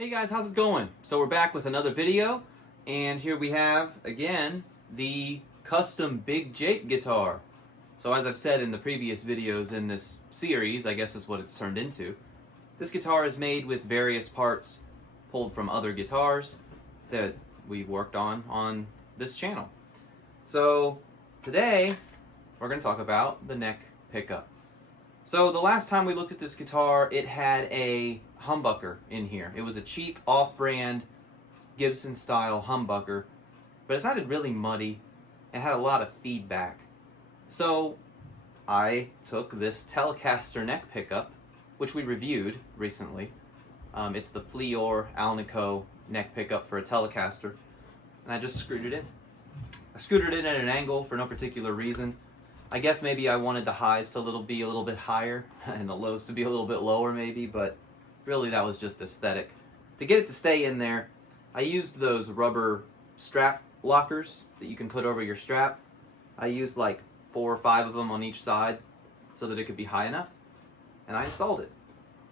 Hey guys, how's it going? So we're back with another video, and here we have, again, the custom Big Jake guitar. So as I've said in the previous videos in this series, I guess is what it's turned into, this guitar is made with various parts pulled from other guitars that we've worked on this channel. So today, we're going to talk about the neck pickup. So the last time we looked at this guitar, it had a humbucker in here. It was a cheap off-brand Gibson style humbucker, but it sounded really muddy. It had a lot of feedback. So I took this Telecaster neck pickup, which we reviewed recently. It's the Fleor Alnico neck pickup for a Telecaster, and I just screwed it in. I screwed it in at an angle for no particular reason. I guess maybe I wanted the highs to be a little bit higher and the lows to be a little bit lower maybe, but really that was just aesthetic. To get it to stay in there, I used those rubber strap lockers that you can put over your strap. I used like 4 or 5 of them on each side so that it could be high enough, and I installed it.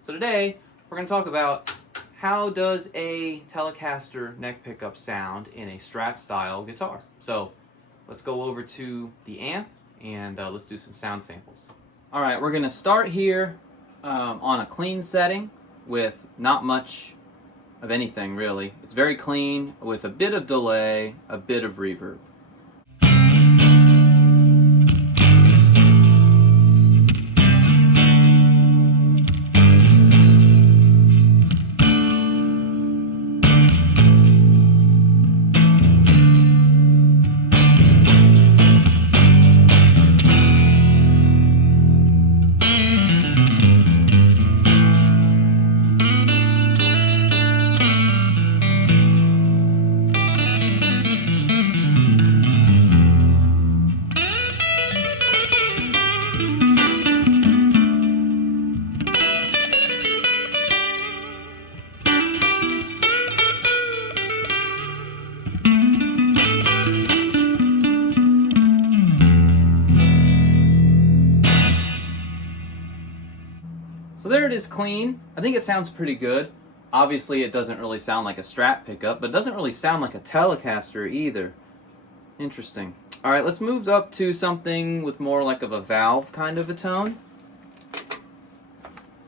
So today we're going to talk about how does a Telecaster neck pickup sound in a Strat style guitar. So let's go over to the amp and let's do some sound samples. Alright, we're going to start here on a clean setting with not much of anything really. It's very clean with a bit of delay, a bit of reverb. So there it is clean. I think it sounds pretty good. Obviously it doesn't really sound like a Strat pickup, but it doesn't really sound like a Telecaster either. Interesting. Alright, let's move up to something with more like of a valve kind of a tone.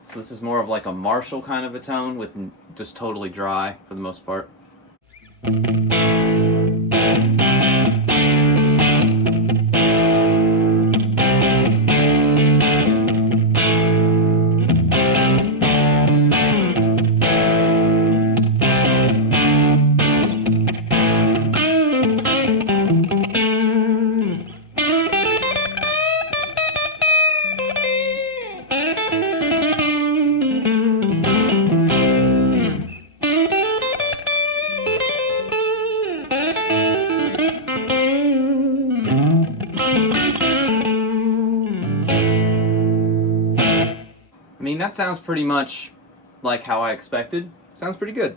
So this is more of like a Marshall kind of a tone with just totally dry for the most part. I mean, that sounds pretty much like how I expected. Sounds pretty good.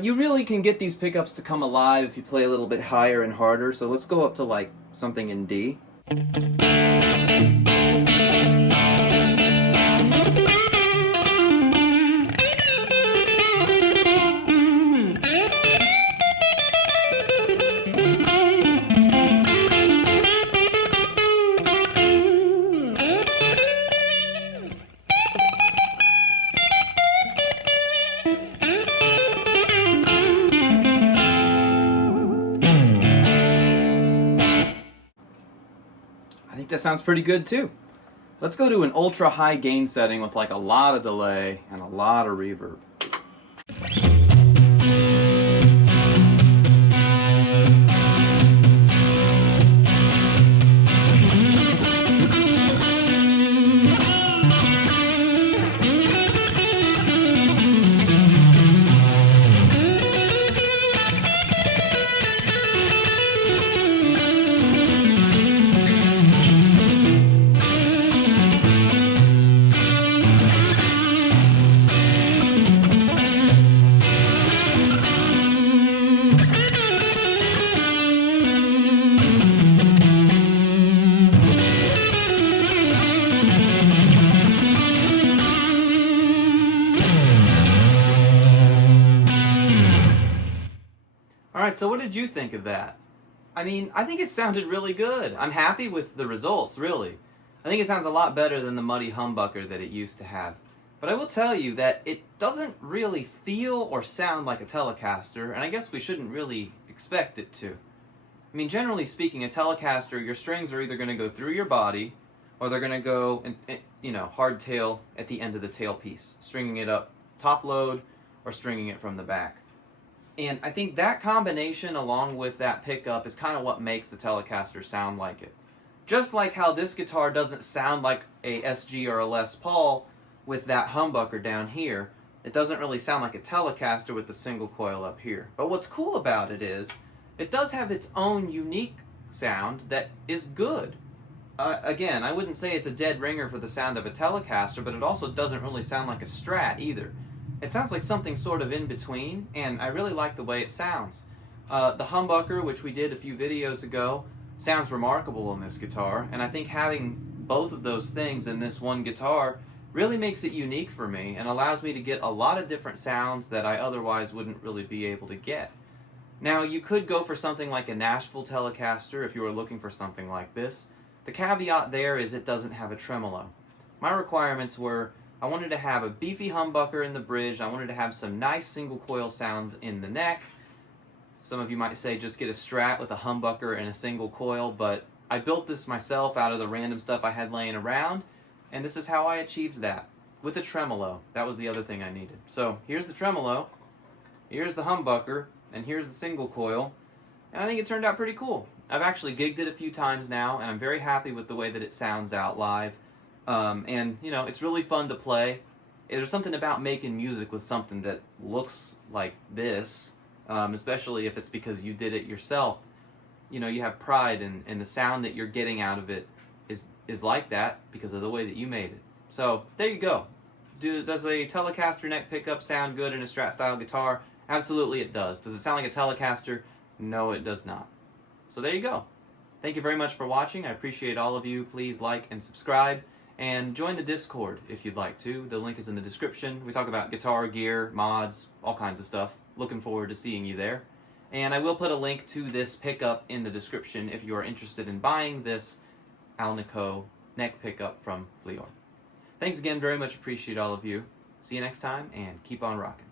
You really can get these pickups to come alive if you play a little bit higher and harder, so let's go up to like something in D. I think that sounds pretty good too. Let's go to an ultra high gain setting with like a lot of delay and a lot of reverb. Alright, so what did you think of that? I mean, I think it sounded really good. I'm happy with the results, really. I think it sounds a lot better than the muddy humbucker that it used to have. But I will tell you that it doesn't really feel or sound like a Telecaster, and I guess we shouldn't really expect it to. I mean, generally speaking, a Telecaster, your strings are either going to go through your body, or they're going to go, hardtail at the end of the tailpiece, stringing it up top load, or stringing it from the back. And I think that combination along with that pickup is kind of what makes the Telecaster sound like it. Just like how this guitar doesn't sound like a SG or a Les Paul with that humbucker down here, it doesn't really sound like a Telecaster with the single coil up here. But what's cool about it is, it does have its own unique sound that is good. Again, I wouldn't say it's a dead ringer for the sound of a Telecaster, but it also doesn't really sound like a Strat either. It sounds like something sort of in between, and I really like the way it sounds. The humbucker, which we did a few videos ago, sounds remarkable on this guitar, and I think having both of those things in this one guitar really makes it unique for me and allows me to get a lot of different sounds that I otherwise wouldn't really be able to get. Now, you could go for something like a Nashville Telecaster if you were looking for something like this. The caveat there is it doesn't have a tremolo. My requirements were I wanted to have a beefy humbucker in the bridge, I wanted to have some nice single coil sounds in the neck. Some of you might say just get a Strat with a humbucker and a single coil, but I built this myself out of the random stuff I had laying around, and this is how I achieved that. With a tremolo. That was the other thing I needed. So here's the tremolo, here's the humbucker, and here's the single coil, and I think it turned out pretty cool. I've actually gigged it a few times now, and I'm very happy with the way that it sounds out live. And, it's really fun to play. There's something about making music with something that looks like this, especially if it's because you did it yourself. You have pride in the sound that you're getting out of it is like that because of the way that you made it. So, there you go. Does a Telecaster neck pickup sound good in a Strat-style guitar? Absolutely it does. Does it sound like a Telecaster? No, it does not. So there you go. Thank you very much for watching. I appreciate all of you. Please like and subscribe. And join the Discord if you'd like to. The link is in the description. We talk about guitar gear, mods, all kinds of stuff. Looking forward to seeing you there. And I will put a link to this pickup in the description if you are interested in buying this Alnico neck pickup from Fleor. Thanks again, very much appreciate all of you. See you next time, and keep on rocking.